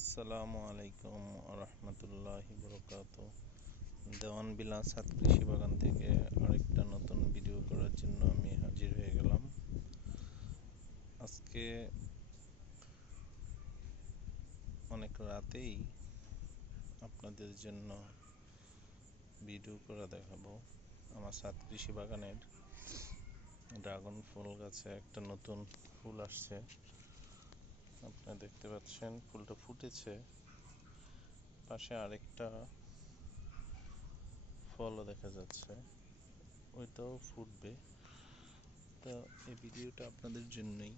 আসসালামু আলাইকুম রহমতুল্লাহি বরকাতুহু। দেওয়ান বিলাস হাত কৃষি বাগান থেকে আরেকটা নতুন ভিডিও করার জন্য আমি হাজির হয়ে গেলাম। আজকে অনেক রাতেই আপনাদের জন্য ভিডিও করে দেখাবো আমার ছাদ কৃষি বাগানের ড্রাগন ফল গাছে একটা নতুন ফুল আসছে। আপনারা দেখতে পাচ্ছেন ফুলটা ফুটেছে, পাশে আরেকটা ফলও দেখা যাচ্ছে, ওইটাও ফুটবে। তো এই ভিডিওটা আপনাদের জন্যই।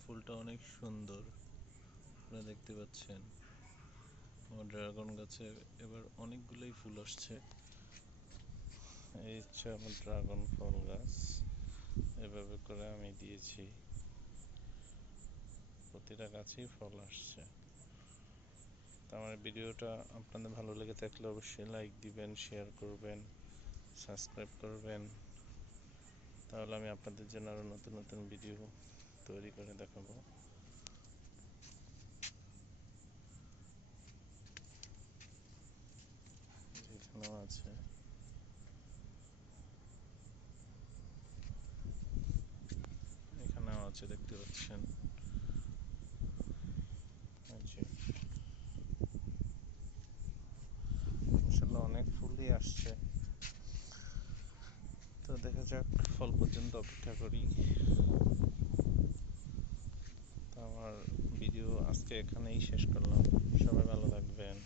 ফুলটা অনেক সুন্দর, আপনারা দেখতে পাচ্ছেন। আমার ড্রাগন গাছে এবার অনেকগুলোই ফুল আসছে। এই হচ্ছে আমার ড্রাগন ফল গাছ, এভাবে করে আমি দিয়েছি, প্রতিটা গাছেই ফল আসছে। তো আমার ভিডিওটা আপনাদের ভালো লেগে থাকলে অবশ্যই লাইক দিবেন, শেয়ার করবেন, সাবস্ক্রাইব করবেন, তাহলে আমি আপনাদের জন্য আরও নতুন নতুন ভিডিও তৈরি করে দেখাবো। এখানেও আছে, এখানেও আছে, দেখতে পাচ্ছেন। মাশাআল্লাহ অনেক ফুলই আসছে। তো দেখা যাক, ফল পর্যন্ত অপেক্ষা করি। তো আমার ভিডিও আজকে এখানেই শেষ করলাম। সবাই ভালো থাকবেন।